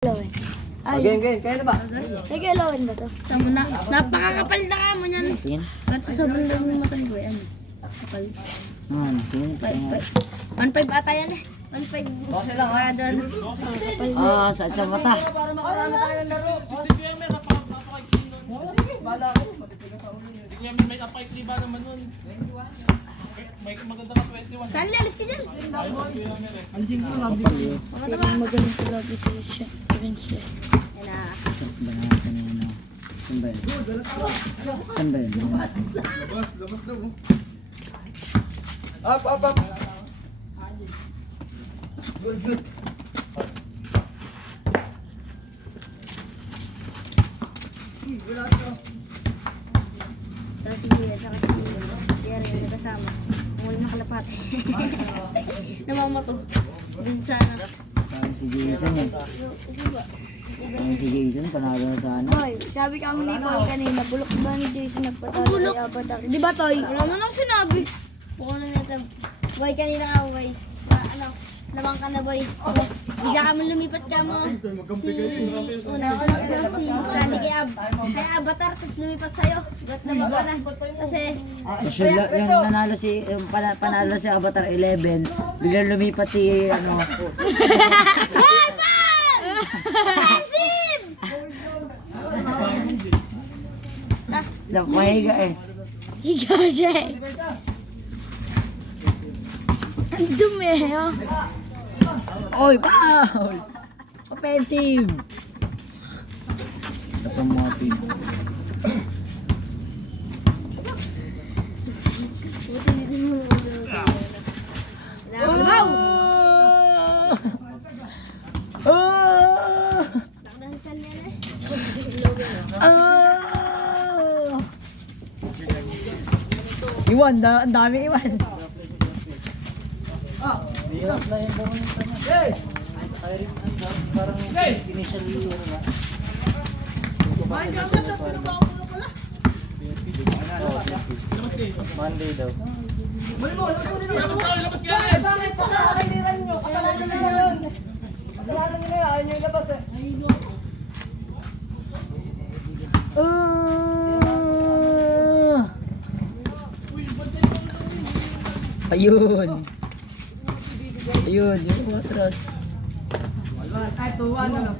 Lawin. Ay, Kaya na ba? sige, lawin ba to? Tama na. Napakakapal na ka mo niyan. Tingin. At sobrang lang yung mata ni Boy. Ano? Kapal. Tingin. 1.5 ata yan eh. 1.5. Bose lang ha. Doon. Sa mata. Para makarami tayo ng laro. Sige, bala ko. Matitigas sa ulo niyo. Hindi may apay ba naman nun. May maganda ka 21. Stanley, alis ka dyan. Alisin ko lang. Magaling talaga siya. Princess. Yan na. Saan ba yun? Saan ba yun? Labas daw. Up. Good. Tapos hindi yan. Saka si Jerry yung kasama. Ang walang nakalapate. Namamato. Dun sa ano. Parang si Jason eh. Parang si Jason, panalo na sa ano. Hoy, sabi kami ni Paul kanina, bulok ba ni Jason nagpatalo kay Avatar? Di ba, Toy? Wala mo nang sinabi. Buko na nito. Boy, kanina ka, Boy. Ano, lamang ka na, Boy. Bigla ka mo lumipat ka mo. Si si Stanley kay Avatar, tapos lumipat sa'yo. Ba't naman ka na? Kasi, Kasi yung nanalo si, panalo si Avatar 11, biglang lumipat si ano. Expensive! Napahiga eh. Higa siya eh. Ang dumi oh. Oy, foul! Offensive! Ito pa mga team. Wow! Oh! Iwan, ang dami iwan. Monday daw. Labas ka! Bakit sa nakakaliran nyo? Kasalanan na yun. Kasalanan nyo na yun. Ayaw nyo yung labas eh. Ayun. Ayun, yung matras. Kahit tuwan ano.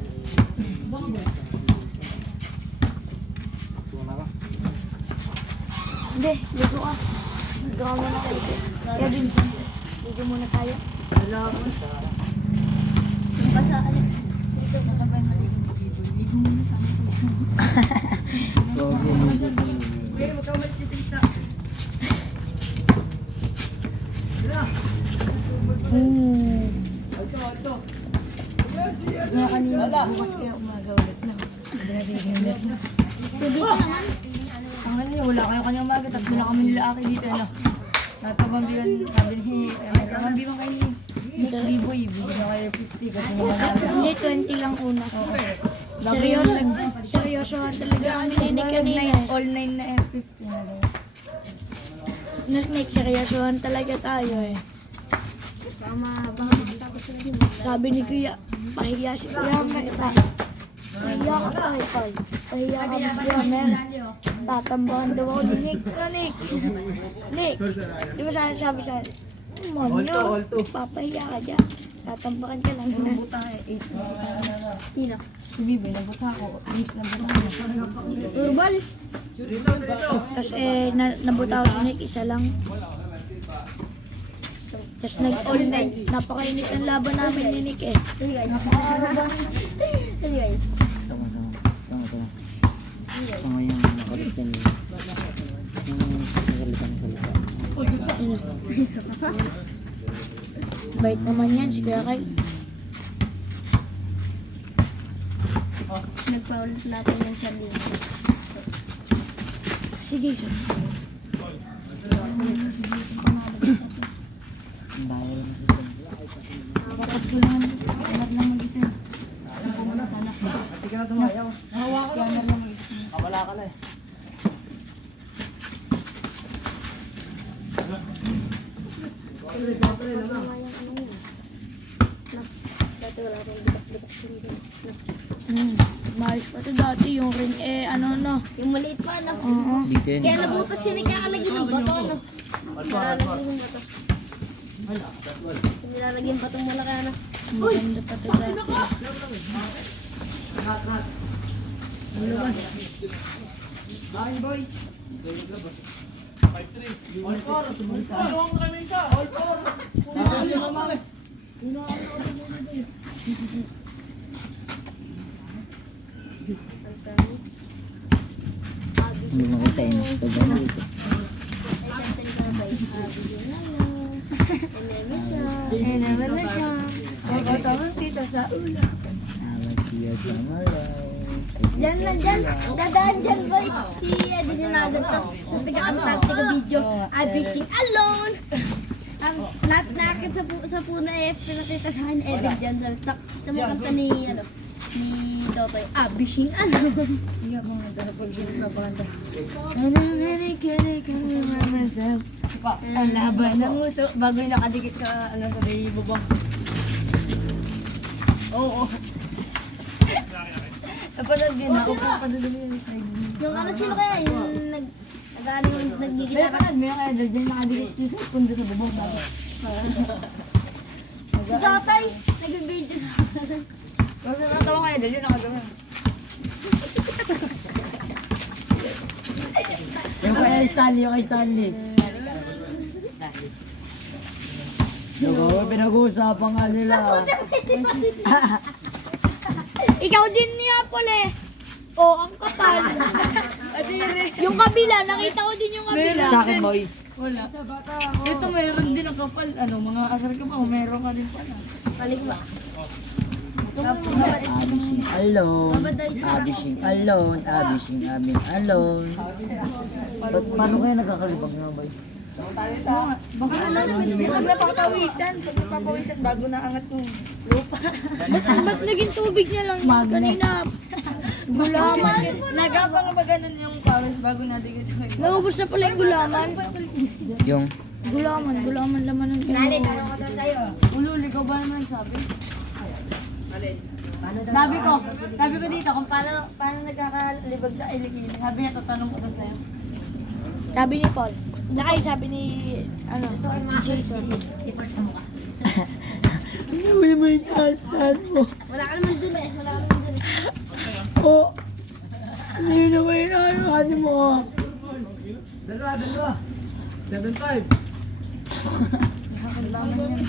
Hindi, ligo ka. Ligo ka muna kayo. Kaya Vincent, ligo muna tayo. Basa ka na. Kaya kanina, bukas kaya umaga ulit na. Tubig ka naman. Ang ano niya, wala kayo kanyang umaga, tapos wala kami nila aki dito, ano. Napabambigan, sabi ni, napabambigan kayo ni Liboy, bigyan na kayo 50, kasi niya nanalo. Hindi, 20 lang una. Seryoso talaga ang nininig kanina eh. All 9 na F50 na rin. Nagseryosohan talaga tayo eh. Sabi ni Kuya, pahiya si Kuya hanggang kita. Pahiya ka pa eh, Paul. Pahiya ka mas Gramer. Tatambahan daw ako ni Nick. Nick, di ba sabi sa Monyo, papahiya ka dyan. Tatambakan ka lang na. Nabuta eh, 8 na. Sino? Si Bibi, nabuta ako, 8 na buta na. Turbal. Tapos nabuta ako si Nick, isa lang. Tapos nag-all night. Napakainit ang laban namin ni Nick eh. Sige guys. Sige guys. Tama. So ngayon, nakalitan nila. Yung nakalitan sa lupa. Bait naman yan, si Kuya Kai. Nagpaulit natin ng sarili. Si Jason. Ang bahay na sa sila. Dapat ko lang, anak lang mag-isa. Hindi ka na tumayaw. Kabala ka na eh. Dati wala akong bitak-bitak dito. Maayos pa to dati. Yung ring Yung maliit pa, ano? Oo. Dito yun. Kaya nabutas yun, ikakalagyan ng bato, ano? Nilalagyan ng bato. Nilalagyan bato muna kaya, ano? Maganda pa to dati. Dalawang kami isa. Hindi mo kita yun. Sobrang isip. Eh, naman na siya. Magkatawang kita sa ulo. Awag siya sa malay. Diyan lang, dyan. Dadaan dyan, boy. Si Eddie Dinagat to. Sa taga-video. I'll be sing alone. Nakakit sa puno eh, pinakita sa akin Eddie dyan. Sa mga kanta ni Totoy. I'll be sing alone. Hindi ako mga nagkakapag-gilip na pakanta. Ang laban ng uso. Bago yung nakadikit sa, sa may bubong. Oo. Napanood din ako po paduduli yung side view. Yung ano sino kaya? Yung nag-ano yung May nagigitara. panood mo yung kaya dyan nakadikit yung sa pundo sa bubong. Si Totoy, nag-video sa akin. Huwag na natawa kaya dyan yung nakagawin. Yung kay Stanley, yung kay Stanley. Naku, pinag-uusapan nga nila. Ikaw din niya, Pole. Oh, ang kapal. Yung kabila, nakita ko din yung kabila. Sa akin, boy. Wala. Ito meron din ang kapal. Ano, mga asar ka pa. Meron ka din pala. Palig ba? Abishing alone. Abishing alone. Abishing amin alone. Paano kayo nagkakalibag nga, boy? Baka pag napapawisan. Pag napapawisan, bago naangat yung lupa. Ba't naging tubig niya lang yun kanina? Gulaman. Nagapang ba ganun yung pawis bago nadigit sa kanya? Naubos na pala yung gulaman. Yung Gulaman laman ng tinuod. Ululi ka ba naman sabi? Sabi ko dito kung paano nagkakalibag sa ilikili. Sabi niya, tatanong ko to sa'yo. Sabi ni Paul. Sabi ni, Jason. Uy, may tasan mo. Wala ka naman dun eh. Wala ka naman dun eh. Oh. Hindi naman yung ano mo. Dalawa. 7-5. Nakakalaman yan.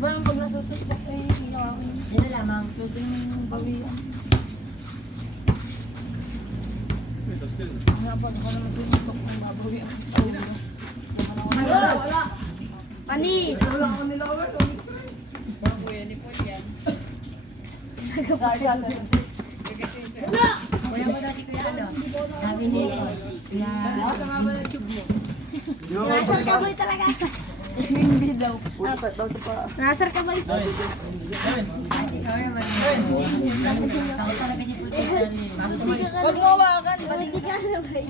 Parang pag nasusuntok ay iiyak ako. Yan na lamang. Pwede yung pawiyan. Kaya pa, ako naman susuntok kung mabawi ako sa ulo. Wala. Panis! Wala ko nila ko. Kuya mo na si Kuya ano? Sabi ni Nasar ka boy talaga. Hindi daw. Nasar ka boy. Huwag mo hawakan. Hindi ka na boy.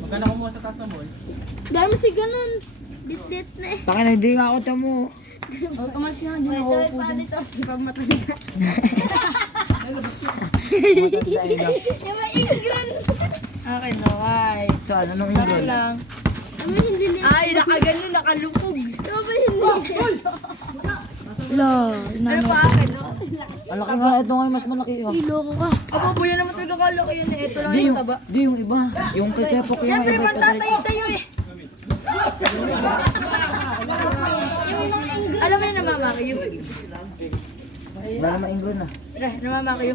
Magkano kumuha sa taas na mall? Dahil mo si ganun. Dit-dit na eh. Taka na, hindi nga ako tamo. Huwag umalis ka nga dyan. Ito Ako ay po paano dyan. ito? Di pa matanda. Yung may ingran. Akin no, ay. So, ano nung Saka ingron? lang. Yung may hindi nila. Ay, nakaganon, nakalupog. Yung may hindi nila. Ano pa akin, no? Malaki nga, ito nga yung mas malaki. Oh. Iloko ka. Aba, buya naman talaga kalaki yun eh. Ito lang Di yung yung, taba. di yung iba. Yung kay Kepok yung Siyempre, iba. pantatayo sa'yo eh. Yung mga ingran. Alam mo na namamakayo. Wala naman ingron na. Tara, namamakayo.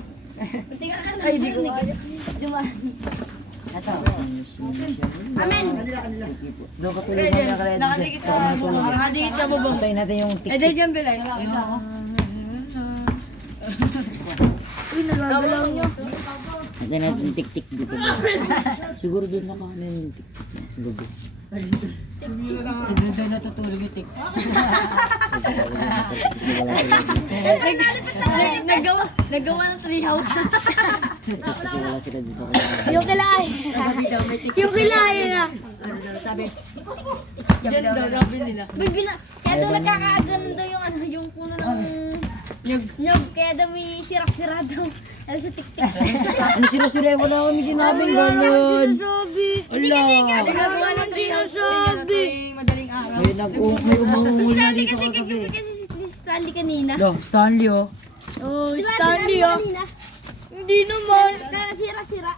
Tingnan ka na. Ay, di ko kaya. Dumaan. Ito. Amen. Doon ka Eh, tulog dyan. na kaya. Nakadikit sa bubong. Antayin natin yung Eh, tik-tik. dyan dyan, Belay. Uy, nagagalaw niyo. Antayin natin yung tik-tik dito. Siguro doon na kami yung tik-tik. Gabi. Siguro doon natutulog yung tik. Nagawa ng treehouse. Kasi wala sila dito. Yung kilay. Yung kilay na. Sabi, Diyan daw, sabi nila. Kaya daw nagkakaganda yung ano, yung puno ng nyog. Kaya daw may sira-sira daw. Ano sa tiktik. Ano sila sila? Wala kami sinabing gano'n. Hindi kasi Ginagawa ng treehouse sabi. Madaling araw. May umangungul na Stanley dito kasi kagabi. kagabi kasi si Stanley kanina. Lo, Stanley oh. Oh, Diba, Stanley sinabi ah. kanina? Hindi naman. Kaya sira-sira.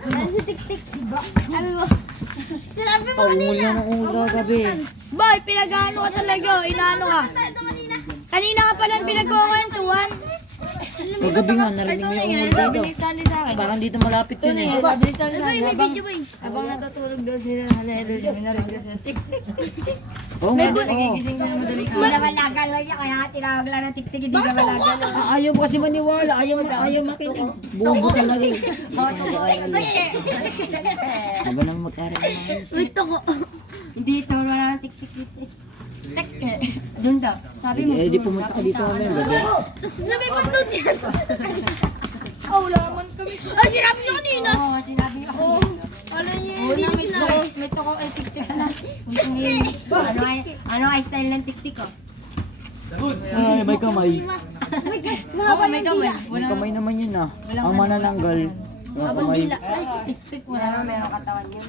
Ano sa tiktik. Sabi mo. Sinabi mo Paungul kanina. na ng ungul kagabi. Bay, pinag-ano ka talaga, inaano ka. Ito kanina. Kanina ka pala pinagkukwentuhan. Kagabi nga, narinig mo yung ungul Sabi dito. ni Stanley sa akin. Parang dito malapit Ito yun na eh. yun, sabi ni Stanley sa Boy, akin. may video boy. Habang natutulog daw sila na level niya, minarinig ko sila. Tik, tik, tik, tik. Oo nga, Kaya daw oo. nagigising sila madaling Hindi araw. naman lagal lang yan, kaya tinawag lang ng tiktik, hindi naman lagal. Ayaw mo kasi maniwala, ayaw makinig. Bobo talaga eh. Aba nang magkaroon ng ayos. Wait ako. Hindi ito, wala nang tik, tik, tik, tik. Tik, eh. Doon daw. Sabi mo, Eh di pumunta ka dito kami gabi. Tapos lumipad doon yan. Oh, wala naman kami. Ay, sinabi niyo kanina. Oo, sinabi niyo. Oo. Ano niya, Oo hindi na, niyo may sinabi. toko, may toko, eh, tik, tik na. Ano ay style ng tik, tik, oh? Ay, may kamay. Mahaba may ng kamay. dila. May kamay naman yun ah. Ang manananggal. May Habang kamay. dila. Ay, tik, tik, wala naman, merong katawan yun.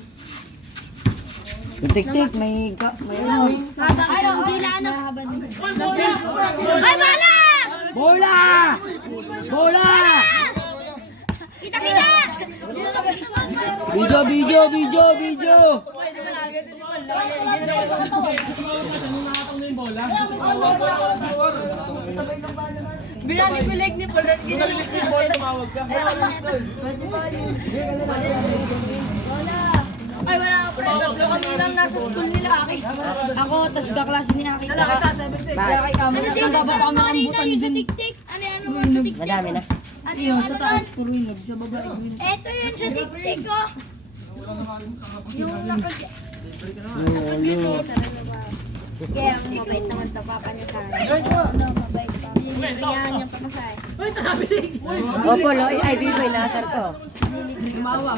Yung tik-tik, may ano. Mahaba ng dila, ano? Gabi. Ay, bala! Bola! Bola! Kita-kita! Video! Binali ko leg ni Paul, ginalik ni Paul. Ay, wala ako, pre. Tatlo kami lang nasa school nila, Aki. Ako, tas kaklase ni Aki. Sala ka sasabi sa'yo. Kaya kay Kamo, nagkababa kami ang butan dyan. Tiktik. Ano mo sa tiktik? Madami na. Ano Yun, sa taas, puro inog. Sa baba, inog. Ito yun sa tiktik ko. Kaya ang mabait naman ito, papa niya sa akin. Bibigyan niya pa masaya. Opo, lo, ay, biboy, nasar ko. Tumawa.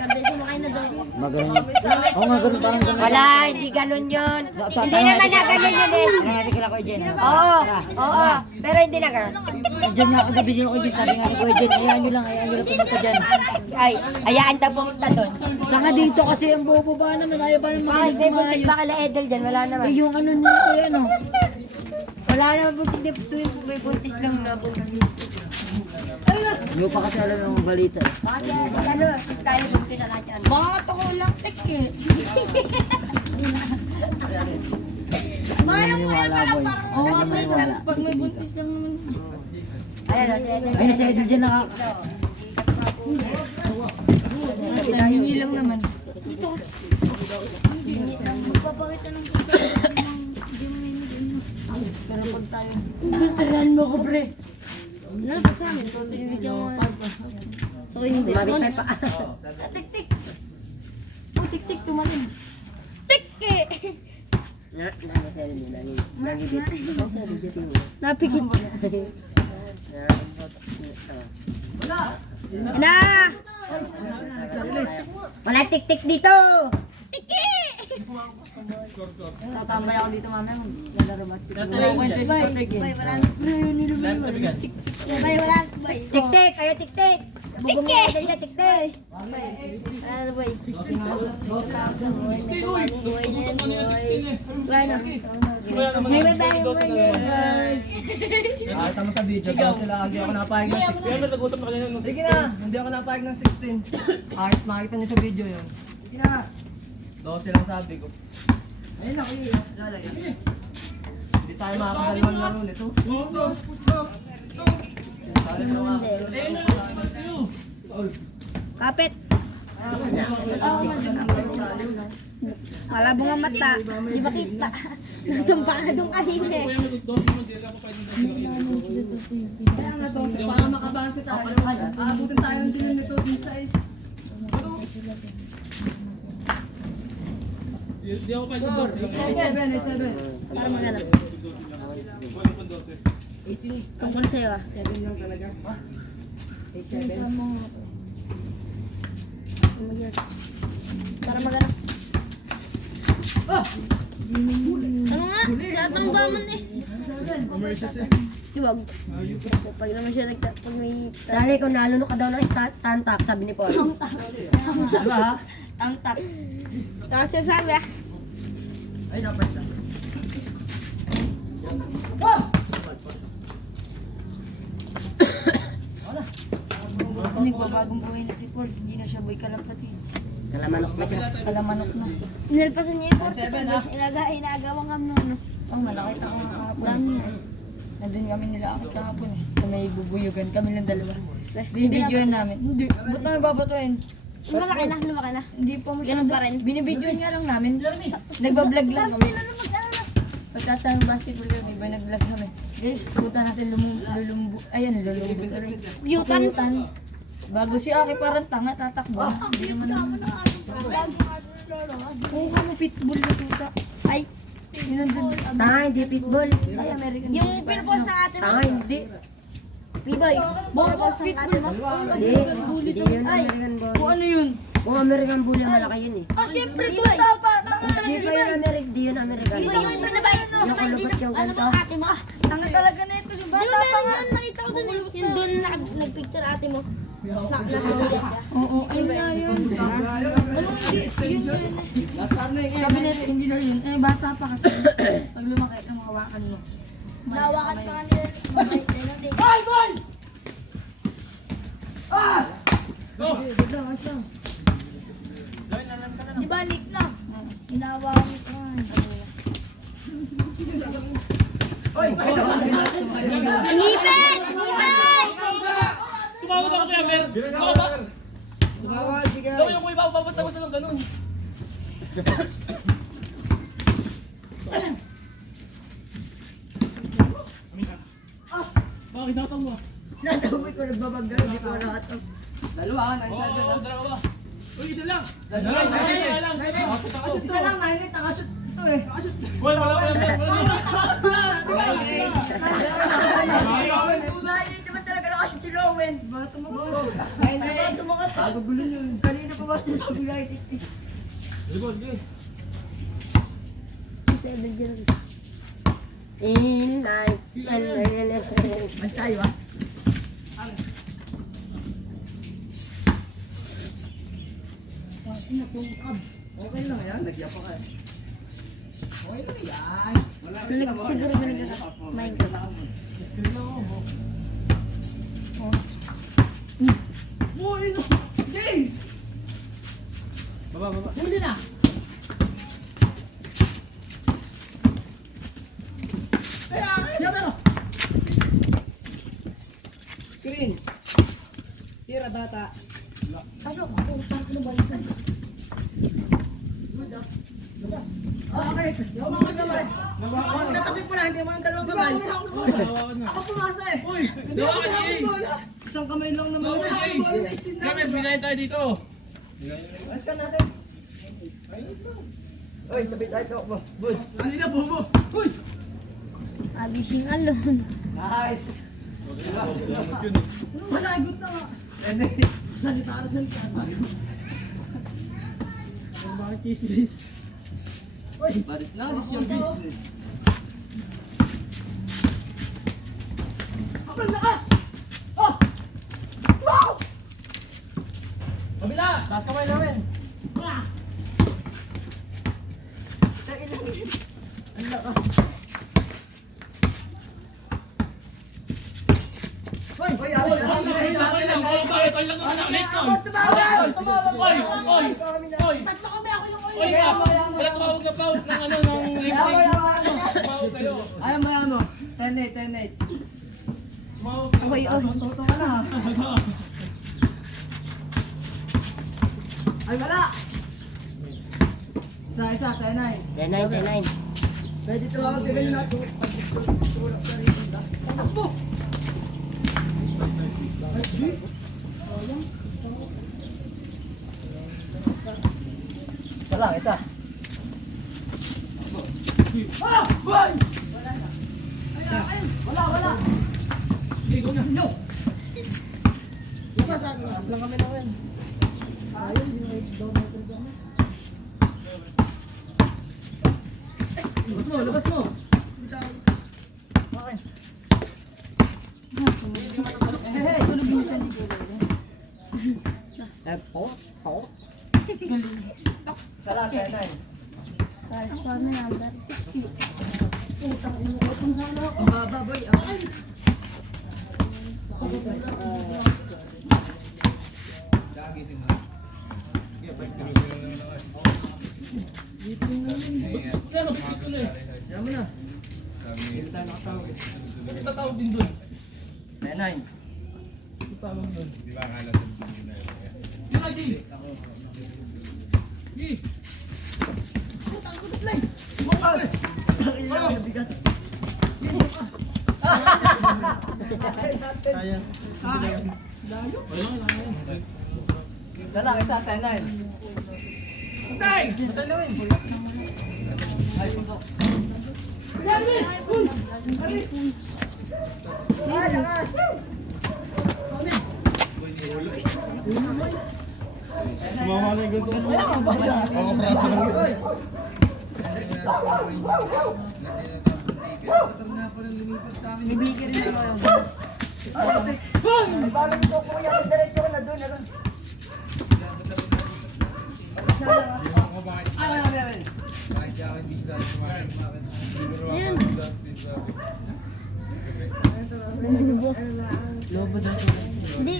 Sabi, sumakay na daw. Magaling. Oo nga, ganun, parang ganun. Wala, hindi ganun yun. Hindi naman na ganun yun eh. Nangyari ka lang ko, Jen. Oo, oo. Pero hindi na ganun. Jen nga, kagabi sila ko, Jen. Sabi nga ni Kuya Jen, hayaan nyo lang pumunta dyan. Ay, hayaan daw pumunta doon. Saka dito kasi ang bobo ba naman, ayaw ba naman Bakit may buntis ba kala Edel dyan? Wala naman. Eh, yung ano nila, kaya ano. Wala naman buntis. Tuwing may buntis lang na buntis. Hindi ko pa kasi alam ng balita. Kasi ano, si Sky buntis sa lahat yan. Bakit ako lang, tik, eh. Naniniwala, boy. Oo, Hindi pre, maniwala. pag may buntis lang naman. Ayan o, si Edel. Ayun, si Edel dyan naka... Nangingi lang naman. Magpapakita ng Tirahan mo ko, pre. Nalapag sa amin. Bibigyan mo. So, hindi. Mabitay pa. Tik-tik. Oh, tik-tik, tumalim. Tik! Napikit. Na! Wala tik-tik dito. Tiki! Tatambay ako dito mamaya. Lalaro ba? Kwento Bay, si Patrick, eh. bay, wala na. Bay, wala na. Bay. Tik-tik, ayo tik-tik. Bugong mo Edel niya, tik-tik. Bay. Wala na, bay. Buhay na yan, buhay. Wala na. Nakita mo sa video, daw sila, hindi ako napahig ng 16. Kaya nag-usap na kanina nung Sige na, hindi ako napahig ng 16. Kahit makita niyo sa video yun. Sige na. 12 lang sabi ko. Ayun na, kuya. Hindi tayo makakadalawang laro nito. Sali mo nga. Kapit. Malabo nga mata. Di ba kita? Natumpa ka doon kanina eh. Kaya nga to, para makabansi tayo. Aabutin tayo ng dilim nito, this size. Di ako kahit 8-7. Para magana. Tungkol sa'yo ah. 7 lang talaga. 8-7. Para magana. Ano nga? Tatanggaman eh. Iwag. Pag naman siya pag may... Dali ko nalunok ka daw ng tantak, sabi ni Paul. Diba ha? Ang tax. Tapos siya sabi ah. Ay, dapat na. Nagbabagong buhay na si Paul. Hindi na siya boy kalapatids. Kalamanok na siya. Kalamanok na. Inalpasan niya yung porta. Seven, ah. Inagawang kami no. Oh, malakita ko nga kahapon. Dami na. Nandun kami nila akit kahapon eh. Sa may bubuyugan kami lang dalawa. Binibidyoan namin. Hindi. Ba't namin babatuin? Lumaki na, lumaki na. Hindi pa mo Ganun pa rin. Binibidyoan nga lang namin. Nagbablog lang kami. Sabi na mag-ano. Pagkasa ng basketball kami, iba nag-vlog kami. Guys, punta natin lulumbu. Ayan, lulumbu. Yutan. Bago si Aki parang tanga, tatakbo. Hindi naman naman. Oo, kamo pitbull na tuta. Ay, Yun nandun. Tanga, hindi pitbull. Ay, American. yung pinupos sa ate mo. Tanga, hindi. Biboy. Pinupos ng ate mo. Hindi. Hindi yun American Kung bully. ano yun? Kung American bully, malaki yun eh. Siyempre, tuta pa. Hindi pa yun American, hindi yun American. Biboy, yung pinabay. Yung kulubot yung Ano ganito. mo ate mo? Tanga talaga na ito yung Di ba meron yun? Nakita ko dun eh. Yung dun nag-picture ate mo. Snap na sa buya ka. Oo, ayun na yun. Anong hindi? Yun yun. Last time na yung Cabinet, hindi na yun. Eh, bata pa kasi. Pag lumaki, ang hawakan mo. Nawakan pa nga nila. Di ba Nick na? Hinawakan ko nga. Ngipin! Ngipin! Tumawag ako kaya, Mer. Ikaw ba? Tumawag, sige. Gawin yung kuya, bababata mo silang ganun. Bakit natang mo? Natawid ko, nagbabagal. Hindi ko nakataw. Dalawa, 9-7. Oo, dalawa ba? Uy, isa lang. Dalawa, Isa lang. Makasot ako. Isa lang, 9-8. Nakashoot ito eh. Wala. naman talaga nakashoot si Rowan. Baka tumagot. 9-8. Tumagot. Gulo yun. Kanina pa ba sinasabi na itik. In life. Mas tayo ah. Okay lang yan, nagyapa ka eh. Okay lang yan. Siguro ba nag-Minecraft? Uy, no! Jay! Baba. Huli na! Yan ano? Green. Tira bata. Ano? Ano ba ito? Okay. Nawakan naman. Tatabi po na, hindi mo ang dalawang kamay. Ako pumasa eh. Uy, dawa ka ni Isang kamay lang naman. Kami, binayin tayo dito. Ayos ka natin. Uy, sabit tayo ito. Bud. Ano na, bubo? Uy! Abising alon. Nice. Malagot na nga. Salita na salita. Bakit kisses? Uy, paris na. This your business. Ako lakas! Oh! Wow! Kabila! Taas kamay namin. Ang lakas. Hoy! Hoy! Okay lang. Tayo lang naman ang late ko. Tumawag! Oy! Tatlo kami ako yung Oy! Wala tumawag na foul ng ano, ng lip sync. Tumawag tayo. Ayaw mo yan mo. 10-8, 10-8. Tumawag. Okay, Tuto ka na. Ay, wala! Isa, 10-9. Tenay. Pwede tumawag sa ganyan natin. Tulak sa rin. Takbo! Isa lang, isa. Ah! Boy! Wala! Ligo na. No! Labas lang kami namin. Ayun, yung 8 down natin sa amin. Labas mo, labas mo. Tulogin mo siya ni Kuya. Isa lang, 10-9. Pares pa kami number. Ang baba, boy. Ang Yan mo na. Hindi tayo nakatawag eh. Tatawag din doon. 10-9. Tatawag doon. Yung ID. Di. Isa lang, isa, 10-9. May bigay rin ako. Ayun. Lobo daw sila. Hindi.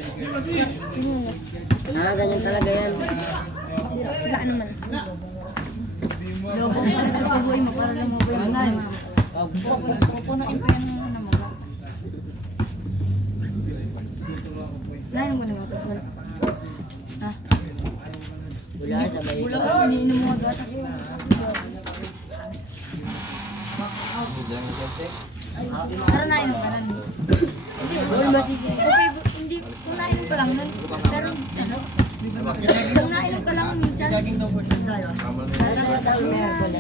Ganyan talaga yan. Wala naman. Lobo mo rin sa buhay mo para lang mabuhay mo. Pupunuin ko yan ng ano mo. Lahat mo na nga. Wala. Ha? Wala, sabay Wala ikaw. ka, iniinom mo nga gatas. Pero nainom ka na. Hindi, wala masisi. Okay, hindi, kung nainom ka lang nun. Pero, ano? Kung nainom ka lang minsan. Merkulas.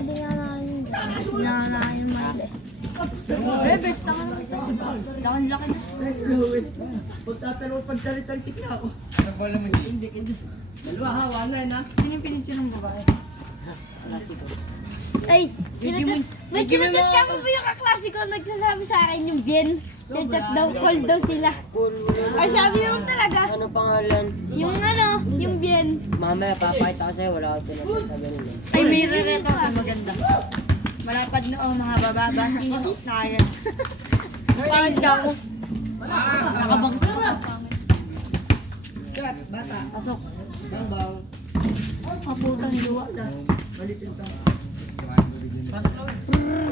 Hindi nga nakain mali. Eh, best na ka naman ito. Laki na. pagtalitalsik na ako. Dalawa ha, 1-9 ha. Sino yung pinitsin ng babae? Ay, may kinachat ka mo ba yung kaklase ko nagsasabi sa akin yung Bien? Chat daw, call daw sila. Ay, sabi naman talaga, Ano pangalan? yung ano, yung Bien. Mamaya, papakita ko sa'yo. Wala ko sinasabi nila. Ay, may rereto na maganda. Malapad noo, mga bababa. Sino? Kaya. Pangit ka ako. Nakabang sa Bata. pasok. Ang bawa. Kaputang luwa.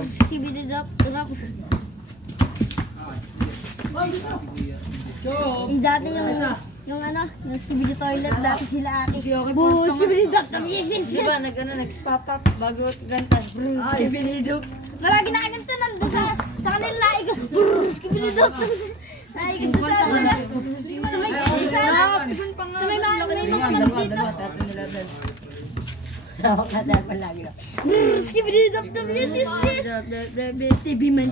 Skibididap, drop. Yung dati yung ano, yung skibidi toilet, dati sila ate. Boo, skibididap, yes. Diba, nagpapap bago ganta. Bruce, ibinidop. Malagi nakaganto nandun sa kanila laig. Skibididap. Laig sa kanila. Sa may mga vlog dito. Hawak na tayo palagi. Skibididap, yes. TV man.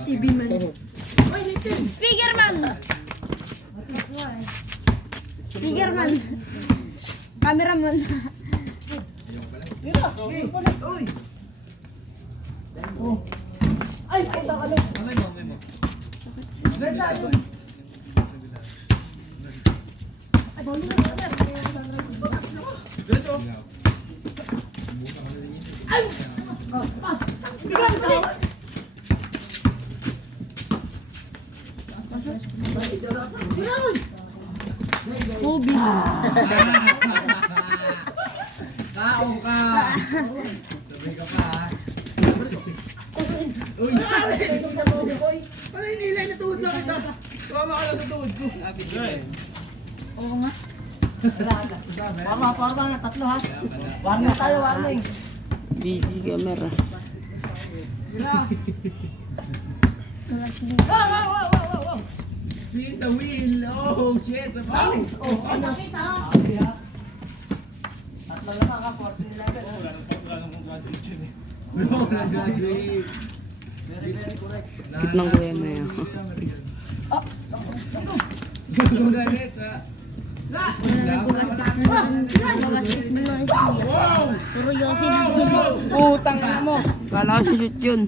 Speakerman. Cameraman. Kaong ka! Sabi ka pa ha. Ano hinilay na tuhod na kita? Tama ka lang sa tuhod ko. Oo nga. Parma na, tatlo ha. Warning tayo, warning. Busy camera. Spin the wheel. Oh, shit. Tatlo naman ka, 14-11. Wala nang graduate yun eh. Very, very correct. Kitnang kuya mo yan. Galit ha. Nagbabasketball lang si Kuya. Puro yosi lang. Utang na mo. Kala ko shoot yun.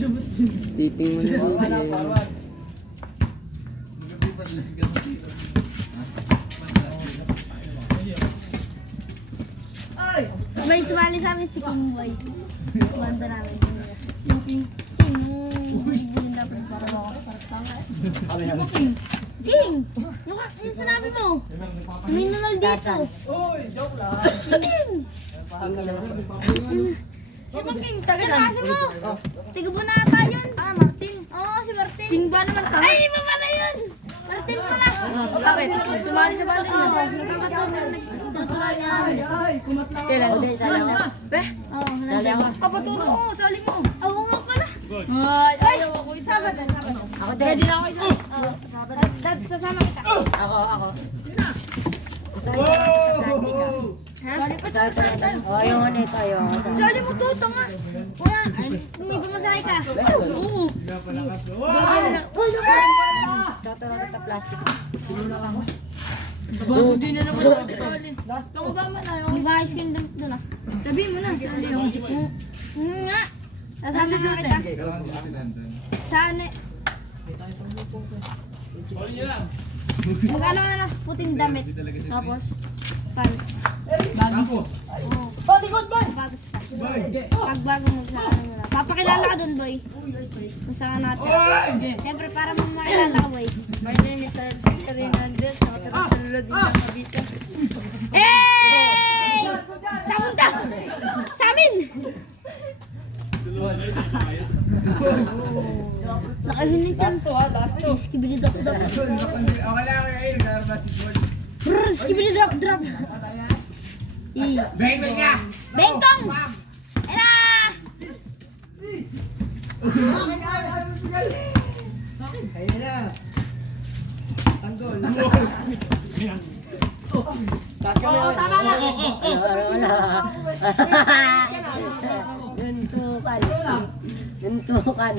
Titing mo na buti. May sumali sa amin si King Boy. Banda namin. King. Yung dapat para makakasarap King! Yung sinabi mo! May nunal dito! Uy, joke lang. King! Si King, taga Kasi mo! Tiga na ata yun! Ah, Martin. Oo, si Martin! King ba naman tayo? Ay, iba pala yun! Martin pala! Bakit? Sumali sa banda Oo, niyo. nagkakatunan nagtuturan niya. Ay, kumatla. Kailan? Okay, sali ako. Be? Oo, Sali nandiyan. ako. Kapaturo ko, sali mo. Oo nga pala! Ay, Ay, Sabado. Ako din. pwede na ako isa. Sasama kita. Ako. Gusto ko yung plastic ka. Sali pa sa Sali tayo. O, yung ano ito, yung... Sali mo to, tanga. Wala, may bumasahe ka. Oo. Gusto ko ito plastic. Bago din na naman ako sali. Pango ba man ayaw? Mag-ayos ka doon ah. Sabihin mo na, sali ako. Nga. Sasama Ano na susuot kita. eh? Sana. Huli niyo lang. Mag-ano na puting damit. Tapos, Pants. bago. Sapatos ka. Pag bago mo sa ano mo na. Papakilala ka doon, boy. Kung saan ka natin. Siyempre, para mo makilala ka, boy. My name is Cesar Hernandez. Nakatara sa lulod din ng Cavite. Hey! Saan ka? Sa amin! Lakahin nito. Last to. Skibidi-dop-dop. Okay lang ngayon, nagbabasketball. Brrr, skibidi-dop-drop. Bang ka! Bengkong! Ayun na! Ayun na. Tanggol. Nuntukan.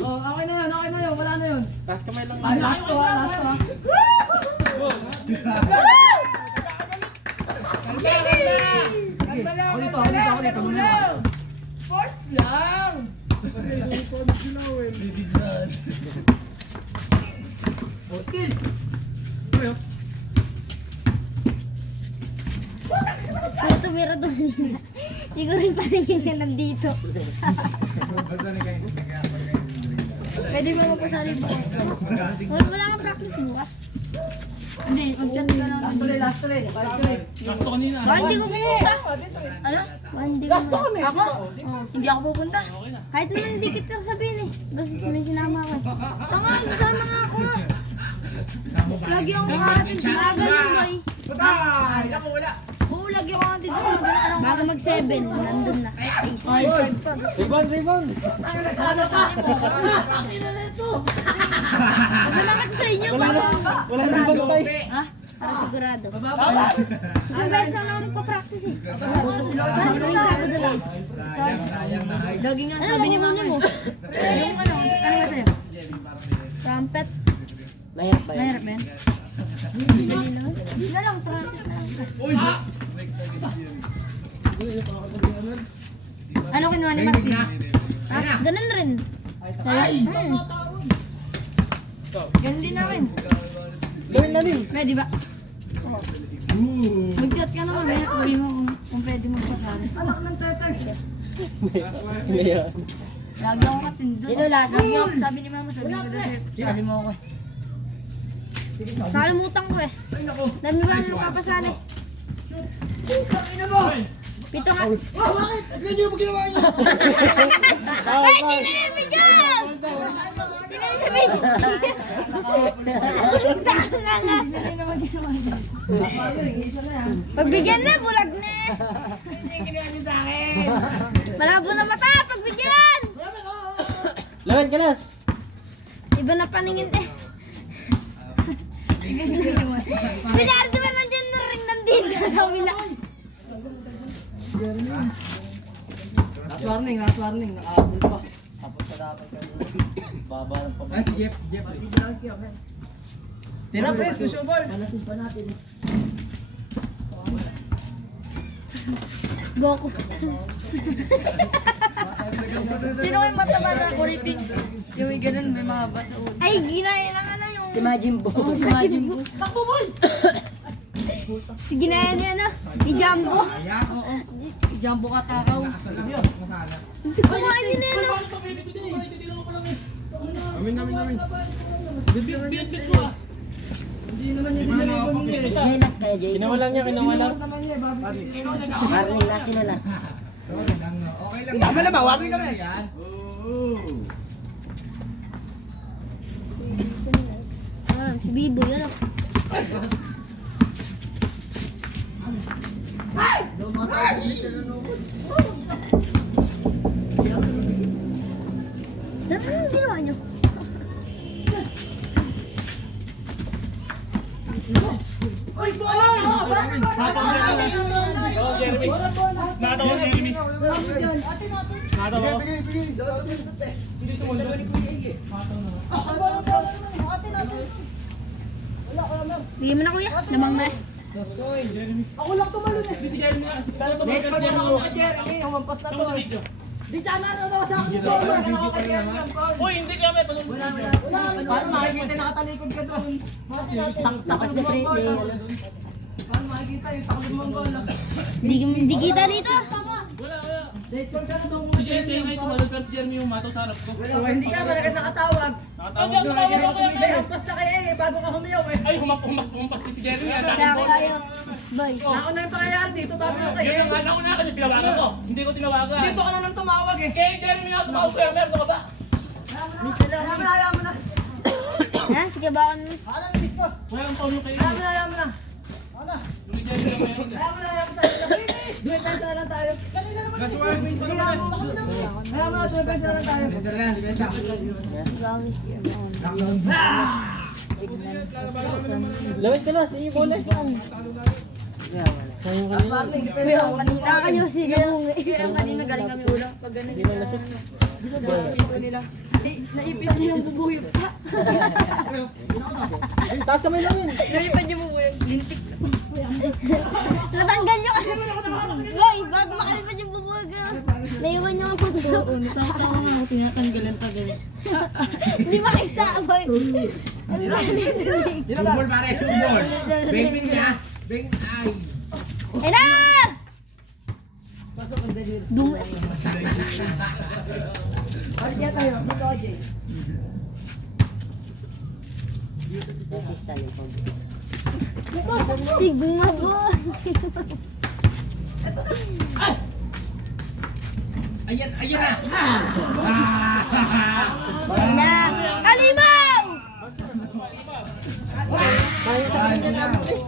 Oh, okay na yun, wala na yun. Taas kamay lang. Ah, last to. Ako dito. Sports lang! Oh, still! Ito, meron doon. Hindi ko rin paningin ka nandito. Pwede mo magpasali mo. Wala kang practice bukas. Hindi, mag-chat ka lang. Last tuloy. Gasto kanina. Hindi ko pupunta. Ano? Hindi ko pupunta. Ako? Hindi ako pupunta. Kahit naman hindi kita sabihin eh. Basta may sinama ako. Tanga, sasama nga ako nga. Lagi akong kakatin sa Bago yun, boy. Oo, lagi ako kakatin sa mga anong Bago mag-7, nandun na. Ace. 5 pa. Rebound! Salamat sa inyo. Wala nang bantay. Ha? Para sigurado. Isang beses lang naman nagpa-practice eh. Tuwing Sabado lang. Lagi nga Ano sabi ni naman mama mo? eh. Yung ano ba sa'yo? Trumpet. Mahirap ba yun? Mahirap ba yan? Hindi na lang, trumpet na lang. Ano kinuha ni Martin? Ah, ganun rin. Ganun din namin. Gawin na din. Pwede ba? Mag-chat ka naman eh. Sabi mo kung pwede magpasali. Anak ng tetay. Lagi ako katindot. Sino last? Lagi ako, sabi ni mama, sabi ko daw sali mo ako. Nakalimutan ko eh. Dami ba nang papasali? Pito nga. Bakit? Ganyan mo ginawa niyo. Ay, tinibigyan! Tinibigyan sa video. Tanga nga. Hindi naman ginawa niya. Pagbigyan na, bulag na. Malabo na mata, pagbigyan! Lawan ka, Las. Iba na paningin eh. Kunyari diba nandiyan na rin nandito sa wila. Last warning. Nakahabol pa. Tapos sa dapat ka. Baba ng pamilya. Ay, si Jeff. Tila, press. Gusto ball. Panasin pa natin. Goku. Sino yung mataba na kulay pink? Yung may ganun, may mahaba sa ulo. Ay, ginaya na nga na yung... Si Majin Buu. Oo, si Majin Buu. Ginaya niya na. Ni Jumbo. Oo. Jumbo ka takaw. Kumain niya na yan. Bit ko ah. Hindi naman niya dinaligo niya eh. Ginas kaya, Jay. Kinawalan niya, kinawalan. Naman niya eh, babi. Marley, lasi na las. Tama na ba? Wagin kami. Ah, si Bibo yan ah. Ano yung ginawa niyo? Uy, bola! Oo, Jeremy. Nakatawa si Jeremy. Nakatawa ko. Hindi sumunod. Bigyan mo na kuya. Lamang na. Ako lang tumalun eh. Hindi si Jeremy nga. Late pa na ako kay Jeremy. Humampas na to. Di sana na sa akin. Ako kay Jeremy. Uy, hindi kami. Paano makikita nakatalikod ka doon? Takas na pre, Jay. Paano makikita yung takot mong bola? Di kita dito. Wala, wala. Late pa ka na doon. Si Jeremy nga ito, malapit pero si Jeremy yung mato sa harap ko. Hindi ka malagad nakatawag. Diyan, tumawag ako kaya May hampas na kaya eh, bago ka humiyaw eh. Ay, humpas din si Jeremy. Sa Kaya akin ko. kayo. Boy. Ako na yung pangyayari dito, bago ka Yun kayo. ang nga nauna kasi tinawagan ko. Hindi ko tinawagan. Dito ka na nang tumawag eh. Kaya Jeremy nga tumawag sa'yo, meron ka ba? Hayaan mo na. Ha? Sige ba ako nun? Walang phone yung kayo. Hayaan mo na. Yung ni Jeremy na meron. Hayaan mo na. Doon tayo sa lang tayo. Hayaan mo na, doon tayo sa lang tayo. Lawit ka lang, sinyo bola. Nakakayo si Lamung eh. Kaya kanina galing kami ulo. Pag ganun sa pinto nila. Naipit niya yung bubuyog pa. Taas kamay namin. Naipit niya yung bubuyog. Lintik. Natanggal nyo kasi. Boy, bago makalipad yung bubog. Naiwan nyo ang patusok. Oo, natatawa nga ako. Tinatanggalan-tagal. Hindi makita, boy. Subol pare, subol. Benging niya. Beng ay. Ayun na! Dum Pasya tayo. Dito, Jay. Assist tayo. Sigma, boy. Ayan, ayan na. Ayun na! Kalimaw! Kaya sa kanila natin.